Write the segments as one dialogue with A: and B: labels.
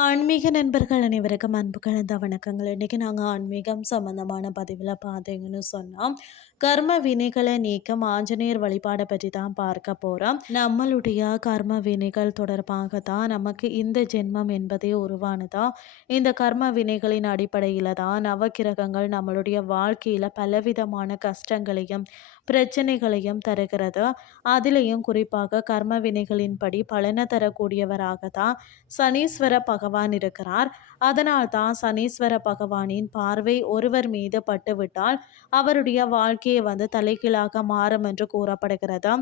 A: ஆன்மீக நண்பர்கள் அனைவருக்கும் அன்பு கலந்த வணக்கங்கள். இன்றைக்கி நாங்கள் ஆன்மீகம் சம்மந்தமான பதிவில் பார்த்தீங்கன்னு சொன்னால் கர்ம வினைகளை நீக்கம் ஆஞ்சநேயர் வழிபாடை பற்றி தான் பார்க்க போகிறோம் நம்மளுடைய கர்ம வினைகள் தொடர்பாக தான் நமக்கு இந்த ஜென்மம் என்பதே உருவானதா? இந்த கர்ம வினைகளின் அடிப்படையில் தான் நவக்கிரகங்கள் நம்மளுடைய வாழ்க்கையில் பலவிதமான கஷ்டங்களையும் பிரச்சனைகளையும் தருகிறது. அதிலையும் குறிப்பாக கர்ம வினைகளின்படி பலனை தரக்கூடியவராக தான் சனீஸ்வர பகவான் இருக்கிறார். அதனால் தான் சனீஸ்வர பகவானின் பார்வை ஒருவர் மீது பட்டுவிட்டால் அவருடைய வாழ்க்கையை வந்து தலைகீழாக மாறும் என்று கூறப்படுகிறது.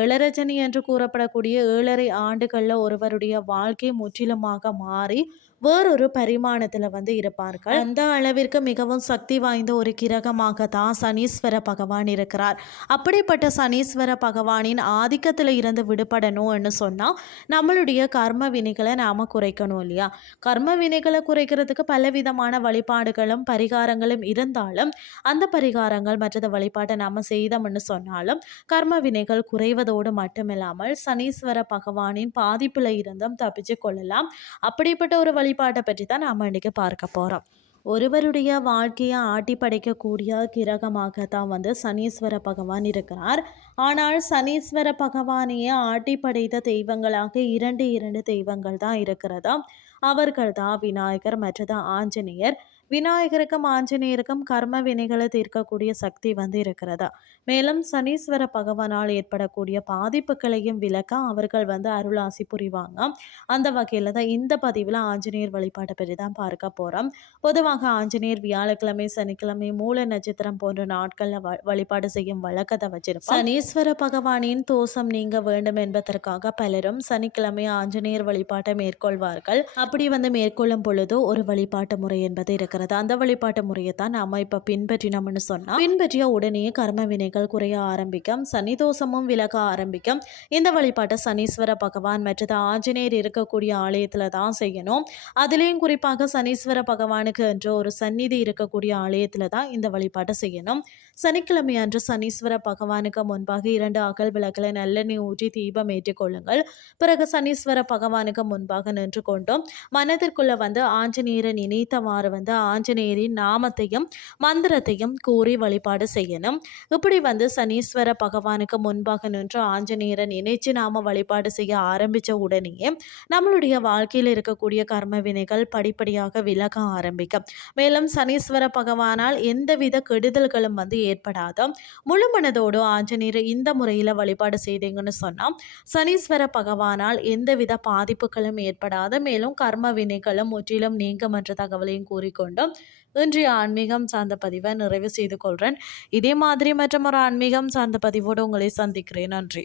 A: ஏழரஜனி என்று கூறப்படக்கூடிய ஏழரை ஆண்டுகளில் ஒருவருடைய வாழ்க்கை முற்றிலுமாக மாறி வேறொரு பரிமாணத்தில் வந்து இருப்பார்கள். அந்த அளவிற்கு மிகவும் சக்தி வாய்ந்த ஒரு கிரகமாக தான் சனீஸ்வர பகவான் இருக்கிறார். அப்படிப்பட்ட சனீஸ்வர பகவானின் ஆதிக்கத்தில் இருந்து விடுபடணும்னு சொன்னால் நம்மளுடைய கர்ம வினைகளை நாம் குறைக்கணும் இல்லையா? கர்ம வினைகளை குறைக்கிறதுக்கு பலவிதமான வழிபாடுகளும் பரிகாரங்களும் இருந்தாலும் அந்த பரிகாரங்கள் மற்றது வழிபாட்டை நாம் செய்தோம்னு சொன்னாலும் கர்ம வினைகள் குறைவதோடு மட்டுமில்லாமல் சனீஸ்வர பகவானின் பாதிப்பில் இருந்தும் தப்பிச்சு கொள்ளலாம். அப்படிப்பட்ட ஒரு வழிபாட்டை பற்றி தான் நாம் இன்றைக்கி பார்க்க போகிறோம் ஒருவருடைய வாழ்க்கையை ஆட்டி படைக்கக்கூடிய கிரகமாக தான் வந்து சனீஸ்வர பகவான் இருக்கிறார். ஆனால் சனீஸ்வர பகவானையே ஆட்டி படைத்த தெய்வங்களாக இரண்டு இரண்டு தெய்வங்கள் தான் இருக்கிறதா அவர்கள் தான் விநாயகர் மற்றது ஆஞ்சநேயர். விநாயகருக்கும் ஆஞ்சநேயருக்கும் கர்ம வினைகளை தீர்க்கக்கூடிய சக்தி வந்து இருக்கிறதா? மேலும் சனீஸ்வர பகவானால் ஏற்படக்கூடிய பாதிப்புகளையும் விளக்க அவர்கள் வந்து அருளாசி புரிவாங்க. அந்த வகையில் தான் இந்த பதிவில் ஆஞ்சநேயர் வழிபாட்டை பற்றி தான் பார்க்க போகிறோம் பொதுவாக ஆஞ்சநேயர் வியாழக்கிழமை சனிக்கிழமை மூல நட்சத்திரம் போன்ற நாட்களில் வழிபாடு செய்யும் வழக்கத்தை வச்சிருப்போம். சனீஸ்வர பகவானின் தோஷம் நீங்க வேண்டும் என்பதற்காக பலரும் சனிக்கிழமை ஆஞ்சநேயர் வழிபாட்டை மேற்கொள்வார்கள். அப்படி வந்து மேற்கொள்ளும் பொழுது ஒரு வழிபாட்டு முறை என்பது இருக்கிறது. இருக்கிறது. அந்த வழிபாட்டு முறையை தான் நம்ம இப்போ பின்பற்றினோம்னு சொன்னால் பின்பற்றிய உடனே கர்ம வினைகள் குறைய ஆரம்பிக்கும் சனிதோஷமும் விலக ஆரம்பிக்கும். இந்த வழிபாட்டை சனீஸ்வர பகவான் மற்றது ஆஞ்சநேயர் இருக்கக்கூடிய ஆலயத்தில் தான் செய்யணும். அதுலேயும் குறிப்பாக சனீஸ்வர பகவானுக்கு என்று ஒரு சந்நிதி இருக்கக்கூடிய ஆலயத்தில் தான் இந்த வழிபாட்டை செய்யணும். சனிக்கிழமை அன்று சனீஸ்வர பகவானுக்கு முன்பாக இரண்டு அகல் விளக்கலை நல்லெண்ணெய் ஊற்றி தீபம் ஏற்றிக்கொள்ளுங்கள் பிறகு சனீஸ்வர பகவானுக்கு முன்பாக நின்று கொண்டும். மனதிற்குள்ள வந்து ஆஞ்சநேயரை நினைத்தவாறு வந்து ஆஞ்சநேயரின் நாமத்தையும் மந்திரத்தையும் கூறி வழிபாடு செய்யணும். இப்படி வந்து சனீஸ்வர பகவானுக்கு முன்பாக நின்று ஆஞ்சநேயரை நினைச்சு நாம வழிபாடு செய்ய ஆரம்பித்த உடனேயே நம்மளுடைய வாழ்க்கையில் இருக்கக்கூடிய கர்ம வினைகள் படிப்படியாக விலக ஆரம்பிக்கும். மேலும் சனீஸ்வர பகவானால் எந்தவித கெடுதல்களும் வந்து ஏற்படாத. முழு மனதோடு ஆஞ்சநேயரை இந்த முறையில் வழிபாடு செய்தீங்கன்னு சொன்னால் சனீஸ்வர பகவானால் எந்தவித பாதிப்புகளும் ஏற்படாத. மேலும் கர்ம வினைகளும் முற்றிலும் நீங்கும் என்ற தகவலையும் கூறிக்கொண்டு இன்றைய ஆன்மீகம் சார்ந்த பதிவை நிறைவு செய்து கொள்கிறேன் இதே மாதிரி மற்றும் ஒரு ஆன்மீகம் சார்ந்த பதிவோடு உங்களை சந்திக்கிறேன். நன்றி.